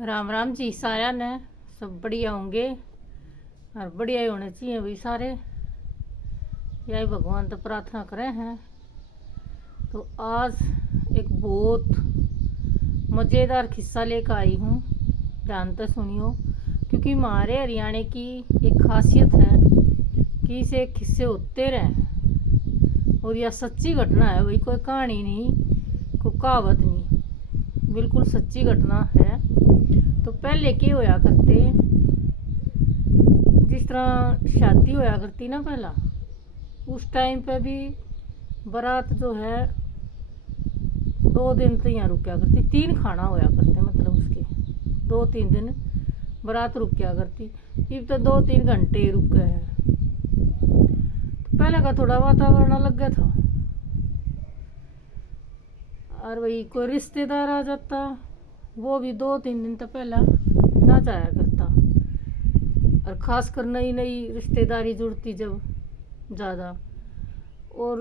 राम राम जी सारा ने सब बढ़िया होंगे और बढ़िया ही होने चाहिए भाई सारे। यही भगवान तो प्रार्थना करें हैं। तो आज एक बहुत मज़ेदार किस्सा लेकर आई हूँ, ध्यान से सुनियो, क्योंकि हमारे हरियाणा की एक खासियत है कि इसे किस्से होते रहें और यह सच्ची घटना है भाई, कोई कहानी नहीं, कोई कहावत नहीं, बिल्कुल सच्ची घटना है। तो पहले क्या होया करते, जिस तरह शादी होया करती ना पहला, उस टाइम पे भी बारात जो है 2 दिन तो यहाँ रुका करती, 3 खाना होया करते, मतलब उसके 2-3 दिन बारात रुका करती। अब तो 2-3 घंटे रुके है। तो पहले का थोड़ा वातावरण अलग गया था और वही कोई रिश्तेदार आ जाता, वो भी 2-3 दिन तो पहला ना जाया करता। और ख़ासकर नई नई रिश्तेदारी जुड़ती जब ज़्यादा, और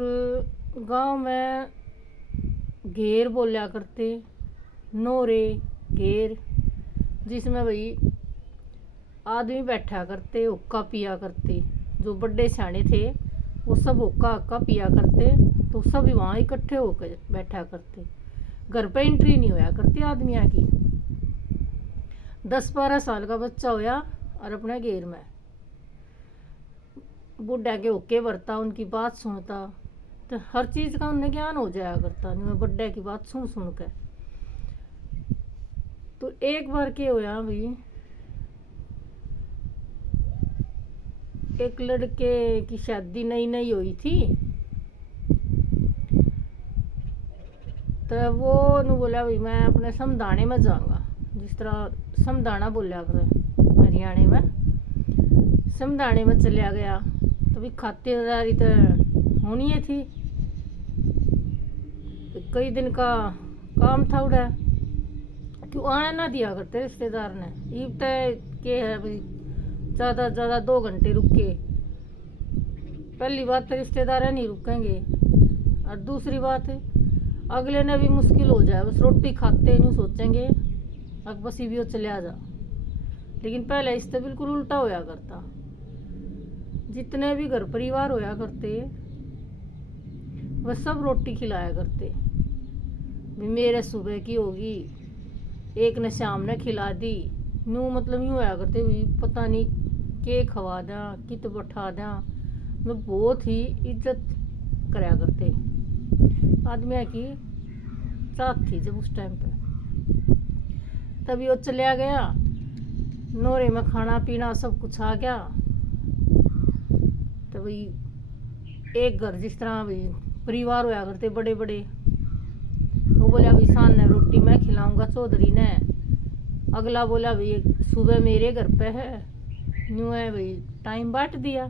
गांव में घेर बोलिया करते, नोरे घेर, जिसमें भाई आदमी बैठा करते, हुक्का पिया करते। जो बड़े सियाने थे वो सब हुक्का हक्का पिया करते, तो सभी वहाँ इकट्ठे होकर बैठा करते। घर पे एंट्री नहीं होया करती आदमिया की। 10-12 साल का बच्चा होया और अपने घेर में बुढ़ा के होके भरता, उनकी बात सुनता, तो हर चीज़ का उन्हें ज्ञान हो जाया करता, मैं बड्डे की बात सुन सुन के। तो एक बार क्या होया भाई, एक लड़के की शादी नई नई हुई थी, तो वो ने बोला भाई मैं अपने समदाने में जाऊंगा। जिस तरह समदाना बोलिया कर हरियाणा में, समदाने में चलिया गया। तो भी खातिरदारी तो होनी ही थी, कई दिन का काम था उड़ा, क्यों आने ना दिया करते रिश्तेदार ने। ईब तय के है भाई, ज़्यादा ज़्यादा 2 घंटे रुक के, पहली बात तो रिश्तेदार नहीं रुकेंगे, और दूसरी बात है अगले ने भी मुश्किल हो जाए, बस रोटी खाते नहीं सोचेंगे अब बस भी चले आ जा। लेकिन पहले इससे बिल्कुल उल्टा होया करता। जितने भी घर परिवार होया करते वह सब रोटी खिलाया करते। मेरे सुबह की होगी, एक ने शाम ने खिला दी, यूँ मतलब यूँ होया करते, पता नहीं के खवा दें कित बैठा दें, मैं बहुत ही इज्जत कराया करते। आदमिया की चाहत थी जब उस टाइम पे। तभी वो चलिया गया, नोरे में खाना पीना सब कुछ आ गया। तो भाई एक घर जिस तरह भाई परिवार होया करते बड़े बड़े, वो बोला भाई सान ने रोटी मैं खिलाऊंगा चौधरी ने, अगला बोला भाई सुबह मेरे घर पे है, यूँ है भाई टाइम बांट दिया।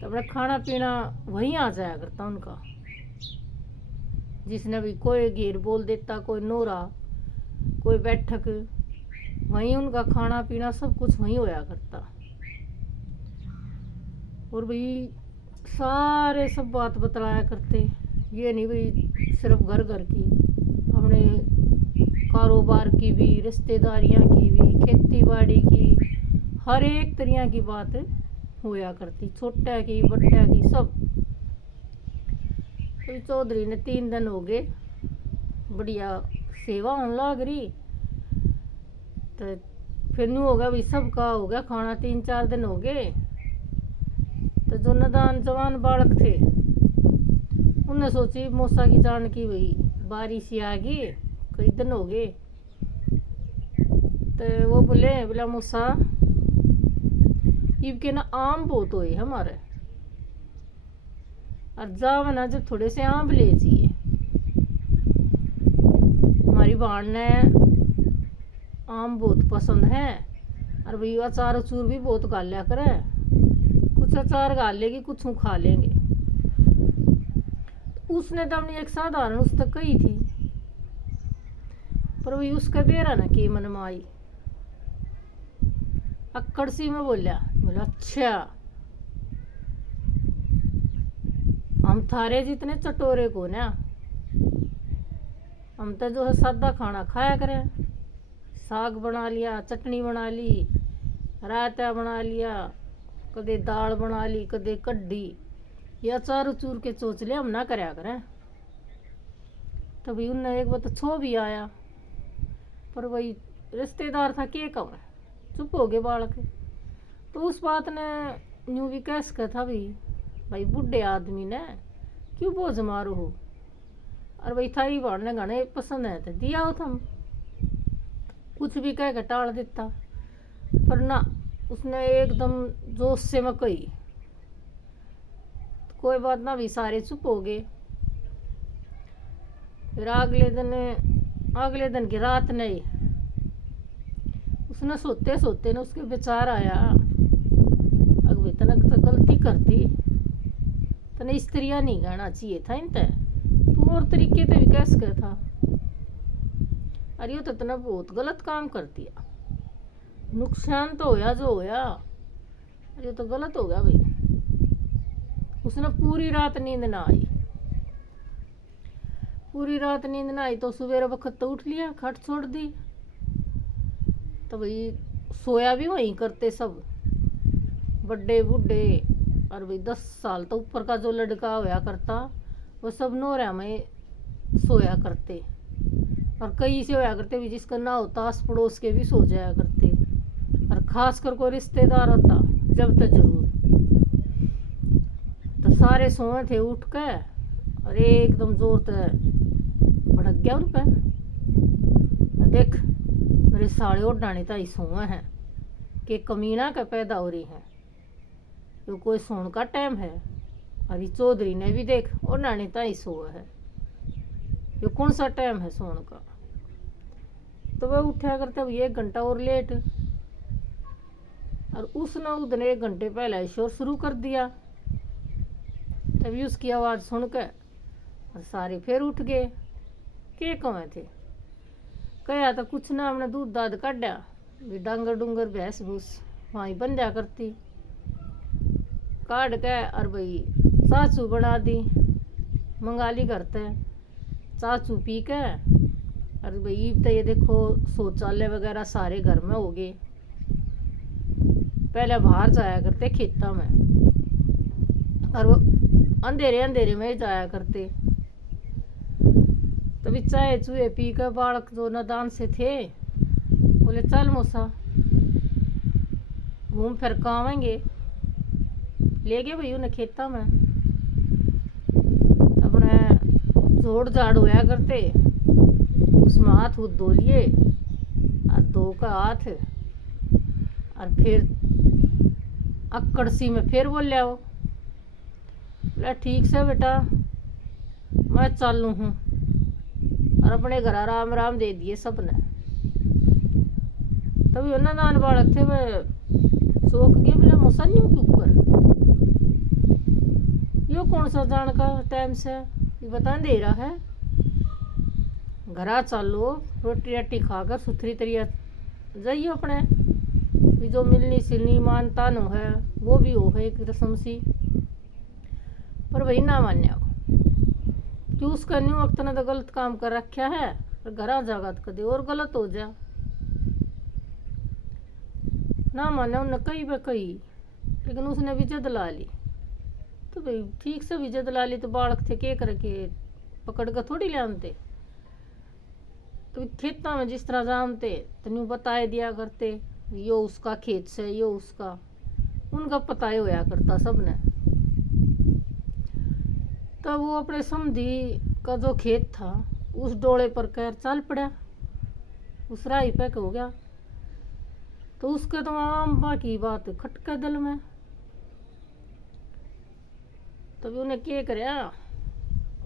तो अपना खाना पीना वहीं आ जाया करता उनका, जिसने भी कोई घेर बोल देता, कोई नोरा, कोई बैठक, वहीं उनका खाना पीना सब कुछ वहीं होया करता। और भाई सारे सब बात बतलाया करते, ये नहीं भाई सिर्फ घर घर की, अपने कारोबार की भी, रिश्तेदारियां की भी, खेती बाड़ी की, हर एक तरह की बात होया करती, छोटा की बट्टा की सब। तो चौधरी ने 3 दिन हो गए, बढ़िया सेवा होने लग रही। तो फिर न्यू हो गया भाई सबका हो गया खाना, 3-4 दिन हो गए। तो जो नदान जवान बालक थे उनने सोची मौसा की जान की भाई बारिश ही आ गई, कई दिन हो गए। तो वो बोला मौसा इब के ना आम बहुत हुए हमारे, और जावा ना जब थोड़े से आम ले चाहिए, हमारी बाण ने आम बहुत पसंद है, और भाई अचार अचूर भी बहुत गाल लिया करे, कुछ अचार गाल लेगी कुछ खा लेंगे। उसने तो अपनी एक साधारण उस तक कही थी, पर वही उसका बेरा ना के मन में आई। अक्कड़ सी में बोला अच्छा हम थारे जितने चटोरे को ना, हम तो जो है सादा खाना खाया करें, साग बना लिया, चटनी बना ली, रायता बना लिया, कदे दाल बना ली, कदे कड्डी, या चारू चूर के चोचले हम ना करया करें। तभी उनने एक बार छो भी आया, पर वही रिश्तेदार था, के कब चुप हो गए बालक। तो उस बात ने यूं भी कह सका था भाई बुढ़े आदमी ने क्यों बोझ मारो हो, और भाई था ही बाढ़ने गाने पसंद है तो दिया हो थम, कुछ भी कह के टाल देता। पर ना, उसने एकदम जोश से मैं कही, कोई बात ना, भी सारे चुप हो गए। फिर अगले दिन की रात नहीं, उसने सोते सोते ने उसके विचार आया, अगर तनक तो गलती करती तने स्त्रियां नहीं कहना चाहिए था, इन तू और तरीके से भी कह सका था। अरे यो तो तने बहुत गलत काम कर दिया, नुकसान तो होया जो होया, अरे तो गलत हो गया भाई। उसने पूरी रात नींद ना आई, तो सवेरे वक्त तो उठ लिया, खट छोड़ दी। तो भाई सोया भी वहीं करते सब, बड़े बूढ़े, और भाई 10 साल तो ऊपर का जो लड़का होया करता वो सब नोरा में सोया करते, और कई से होया करते भी जिसका ना होता आस पड़ोस के भी सो जाया करते, और खास कर कोई रिश्तेदार होता जब तक जरूर। तो सारे सोए थे उठ के, और एकदम जोर से भड़क गया उन पे, देख मेरे साले और डाने ताई सोए हैं कि कमीना का पैदा हो रही है, तो कोई सोन का टाइम है। अरे चौधरी ने भी देख और डाने ताई सोए है, ये कौन सा टाइम है सोन का। तो वह उठा करते अब 1 घंटा और लेट, और उसने उधर 1 घंटे पहले शोर शुरू कर दिया। तभी उसकी आवाज़ सुनकर और सारे फिर उठ गए। के कमे थे, कहा तो कुछ ना, हमने दूध दाद काटा, भी डांगर डूंगर भैंस भूस वहीं बन जा करती, काट के और भाई चाचू बना दी, मंगा ली करते चाचू पी के। और भाई तो ये देखो शौचालय वगैरह सारे घर में हो गए, पहले बाहर जाया करते खेता में, और वो अंधेरे में जाया करते। तभी चाय चूहे पी कर बालक जो नादान से थे बोले चल मौसा घूम फिर कर आवेंगे, ले गए भाई उन्हें खेता में। अपने जोड़ जाड़ होया करते, उसमें हाथ उत धो लिए, और 2 का हाथ, और फिर अक्कड़ सी में फिर बोल लिया, बोला ठीक से बेटा मैं चालू हूँ, और अपने घर राम राम दे दिए सबने। तभी वो नान बालक थे वह चौक गए, बोले मौसन्यू के ऊपर यो कौन सा जान का टाइम से ये बता दे रहा है, घरा चालो रोटी राटी खाकर सुथरी तरिया जाइयो अपने, भी जो मिलनी सिलनी मानता नो है वो भी हो है एक रस्म सी। पर वही ना मान्या क्यों, उसका न्यू वक्त ने तो गलत काम कर रखा है, और घरा जागा तो कदे और गलत हो जा ना माने। उन्हें कही लेकिन उसने भी जिद ला ली। तो भाई ठीक से भी जिद ला ली तो बालक थे के करके पकड़ कर थोड़ी ले आते। तो खेता में जिस तरह जानते तो न्यू बताए दिया करते, यो उसका खेत से यो उसका, उनका पता ही होया करता सबने। तब वो अपने समधी का जो खेत था उस डोले पर कैर चल पड़ा, उस राही पे हो गया। तो उसके तो आम बाकी बात खटका दिल में। तभी उन्हें क्या करया,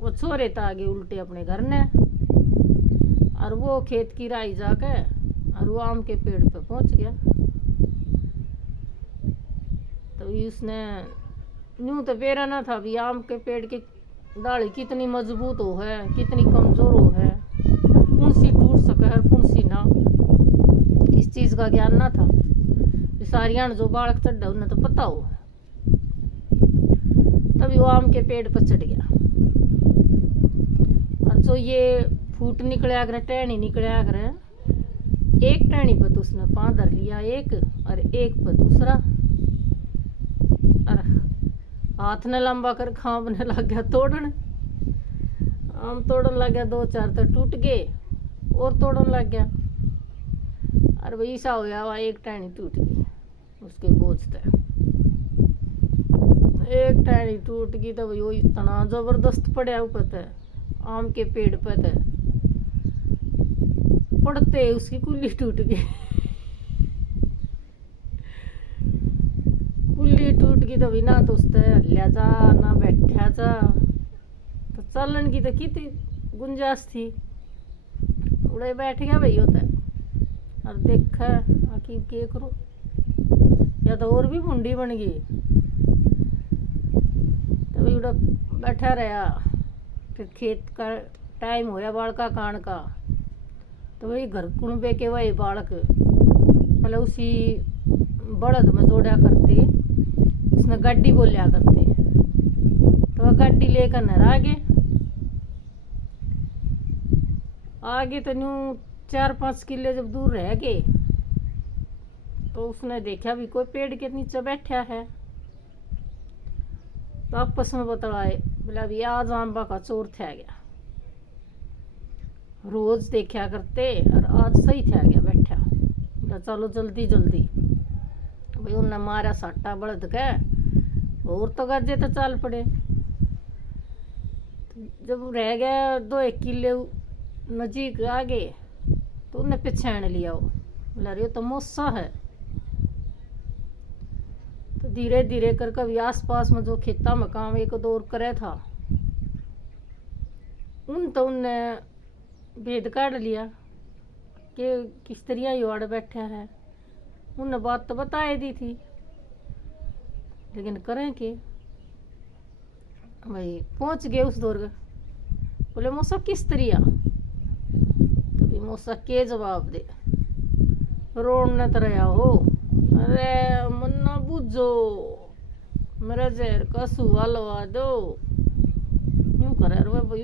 वो छोरे था आगे उल्टे अपने घर ने, और वो खेत की राही जाके और वो आम के पेड़ पे पहुंच गया। तभी उसने यूं तो पेरा ना था भी आम के पेड़ की डाली कितनी मजबूत हो है कितनी कमजोर हो है, पुंसी टूट सके है पुंसी ना, इस चीज का ज्ञान ना था। सारियां जो बालक चढ़ा उन्हें तो पता हो। तभी वो आम के पेड़ पर चढ़ गया, और जो ये फूट निकलिया करे टहनी निकलिया करे एक टहनी पर उसने पाँव धर लिया एक, और एक पर दूसरा, और हाथ ने लंबा कर खांबने लग गया तोड़ने। आम तोड़न लग गया, 2-4 तो टूट गए, और तोड़न लग गया। और भाई ऐसा होया वह एक टहनी टूट गई उसके बोझ से। एक टहनी टूट गई तो भाई वो इतना जबरदस्त पड़ा ऊपर थे आम के पेड़ पे थे, पड़ते उसकी कुल्ली टूट गई। कुल्ली टूट गई तो भी ना तो उससे हल्या जा ना बैठा जा, तो चलन की तो कितनी गुंजाइश थी। उड़े बैठ गया भाई होता है, और देखा आखिर क्या करूं, या तो और भी मुंडी बन गई। तो भाई उड़ा बैठा रहा, फिर खेत का टाइम होया बालका कान का, तो वही घर कुणबे के वही बालक पहले उसी बड़द में जोड़ा करते, उसने गाड़ी बोलिया करते, तो वह गाड़ी लेकर नर आगे तो यूँ 4-5 किले जब दूर रह गए, तो उसने देखा भी कोई पेड़ के नीचे बैठा है, तो आपस में बतलाए बोला अभी आज आंबा का चोर था गया, रोज देखा करते और आज सही था गया बैठा। बोला चलो जल्दी जल्दी, भाई उन्हें मारा साटा बड़द के, और तो गजे तो चल पड़े। जब रह गया 2-1 किले नजीक आ गए, तो उन्हें पहचान लिया, वो बोला अरे तो मोसा है। तो धीरे धीरे कर कभी आस पास में जो खेता में काम एक दौर करे था, तो उनने भेद काट लिया कि किस तरह युवाड़ बैठा है। उनने बात तो बताई दी थी, लेकिन करें के भाई पहुंच गए उस दौर। बोले मौसा किस तरह, तभी मौसा के जवाब दे, रोने तरह हो, अरे मन्ना बुझो मेरा जहर का सुआ लवा दो, यूं करे अरे भाई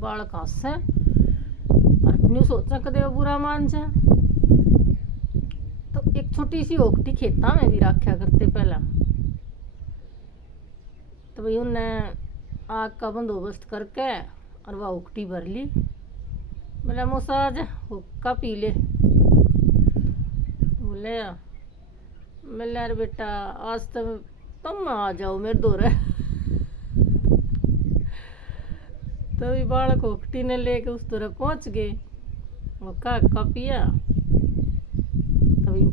बाल खास है, और न्यू सोचा कदे बुरा मान जा। तो एक छोटी सी ओखटी खेता में भी रखा करते पहला, तो भाई उन्हें आग का बंदोबस्त करके और वह ओखटी भर ली। बोला मौसा आज हुक्का पी ले। बोले बोले अरे बेटा आज तो तुम आ जाओ मेरे दौरे। तो भी बालक ओखटी ने लेके उस दौरे पहुंच गए, हुक्का पिया। तभी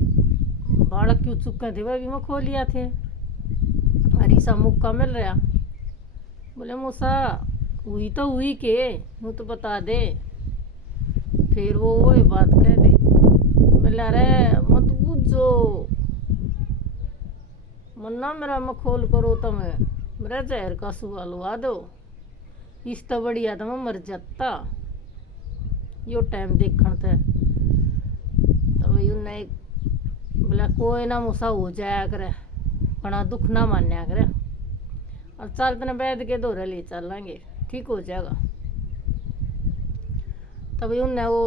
बालक क्यों चुके थे वह भी मैं खो लिया थे, हरी सा मुक्का मिल रहा। बोले मौसा हुई तो हुई के वो तो बता दे, फिर वो बात कह दे। बोला अरे मत बुझो मन्ना मेरा मखोल करो, तुम्हें मेरा जहर का सुआ लुआ दो, इस तो बढ़िया तो मैं मर जाता यो टाइम देखण थे। तो भाई उन्हें बोला कोई ना मूसा हो जाया करे, बड़ा दुख ना मान्या करे, और चल तने बैठ के दौरे ले चलेंगे ठीक हो जाएगा। तभी उन्हें वो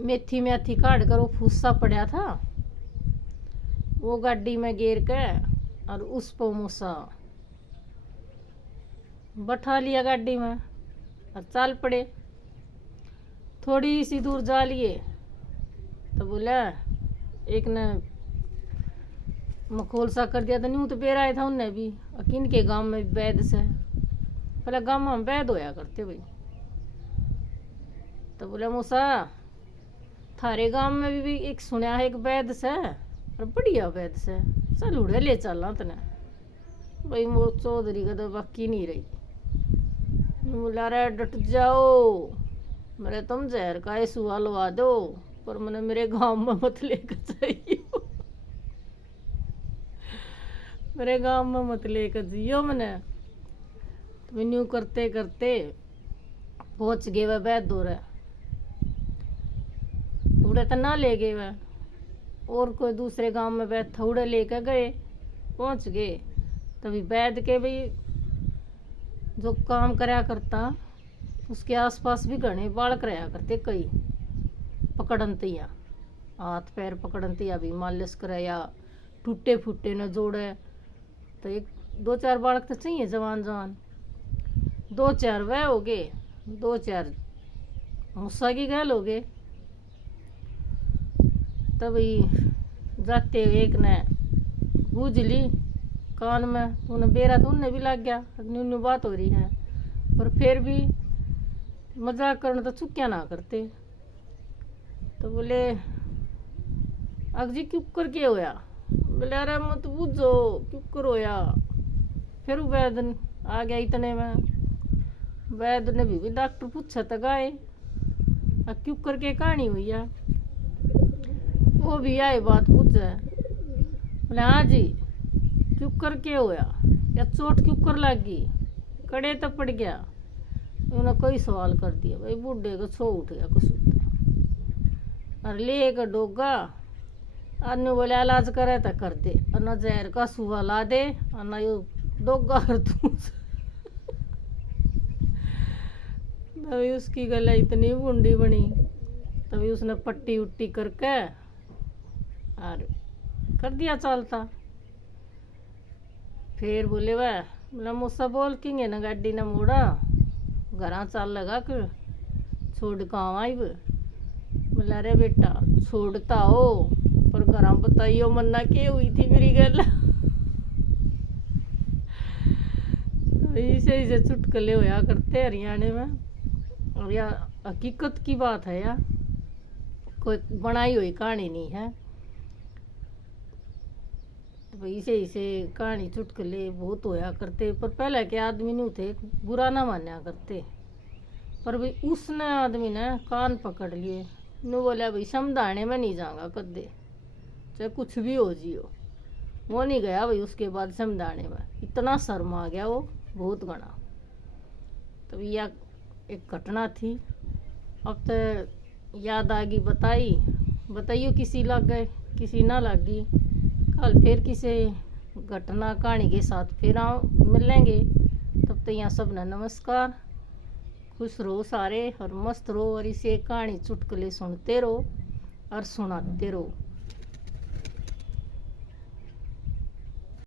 मेथी मेथी काट कर वो फूसा पड़ा था, वो गाड़ी में गेर के और उस पर मूसा बैठा लिया गाड़ी में और चल पड़े। थोड़ी सी दूर जा लिए तो बोला एक ने मखोल सा कर दिया, तो न्यू तो बेर आया था उनने भी, किन के गांव में वैद से पहले गांव में वैद होया करते भाई। तो बोला मूसा थारे गांव में भी एक सुना है एक वैद से, और बढ़िया वैद से, चल उड़े ले चलना तने। भाई वो चौधरी का तो बाकी नहीं रही। बोला रे डट जाओ, मेरे तुम जहर का सुआ लवा दो, पर मैंने मेरे गांव में मत लेकर जाइए, मेरे गांव में मत लेकर जियो मैंने। तो न्यू करते करते पहुंच गए वह वैद दौरे, उड़े तो ना ले गए वह, और कोई दूसरे गांव में वैद था उड़े लेकर गए, पहुंच गए। तभी वैद के भाई जो काम कराया करता उसके आसपास भी घने बालक रहा करते कई पकड़न तैया। हाथ पैर पकड़ती अभी मालिश करे या टूटे फूटे न जोड़े। तो एक 2-4 बालक तो चाहिए जवान जवान, 2-4 वह हो गए, 2-4 मुस्सा की गैल हो गए। तभी जाते एक ने बूझ ली कान में, उन्हें बेरा तो उन्हें भी लग गया, न्यू न्यू बात हो रही है, पर फिर भी मजाक करना तो चुक्या ना करते। तो बोले अगजी क्यों करके होया? बोले अरे मत बूझो क्यों कर होया। फिर वैद्य आ गया इतने में, वैद्य ने भी डॉक्टर पूछा तो गाय क्यों करके कहानी हुई है। वो भी आए बात पूछे, बोले हाँ जी क्यों करके होया, या चोट क्यों कर लगी, कड़े तो पड़ गया। उन्होंने कई सवाल कर दिया, भाई बूढ़े को छो उठ गया कुछ और ले कर डोगा। अन्य बोले इलाज करे तो कर दे, और जहर का सुहा ला दे, और न यो डोगा कर तू। तभी उसकी गला इतनी बूंदी बनी, तभी उसने पट्टी उट्टी करके और कर दिया चालता। फिर बोले वह बोला मुझसे बोल किंगे न गाड़ी न मोड़ा, घर चाल लगा कर छोड़ कहाँ आई। बोला अरे बेटा छोड़ता हो, पर घर बताइयो मन्ना के हुई थी मेरी गल। तो ऐसे चुटकुले होया करते हरियाणा में, और यह हकीकत की बात है यार, कोई बनाई हुई कहानी नहीं है। तो ऐसे कहानी चुटकुले बहुत होया करते, पर पहले के आदमी नहीं थे बुरा ना माना करते, पर भाई उसने आदमी ने कान पकड़ लिए, नु बोला भाई समझाने में नहीं जाऊंगा कदे, चाहे कुछ भी हो जियो। वो नहीं गया भाई उसके बाद समझाने में, इतना शर्म आ गया वो बहुत घना। तो यह एक घटना थी। अब तो याद आ गई, बताइयो किसी लग गए किसी ना लग गई। कल फिर किसी घटना कहानी के साथ फिर आओ मिलेंगे। तब तो यहाँ सब ने नमस्कार, खुश रहो सारे और मस्त रहो, और इसे कहानी चुटकुले सुनते रहो और सुनाते रहो।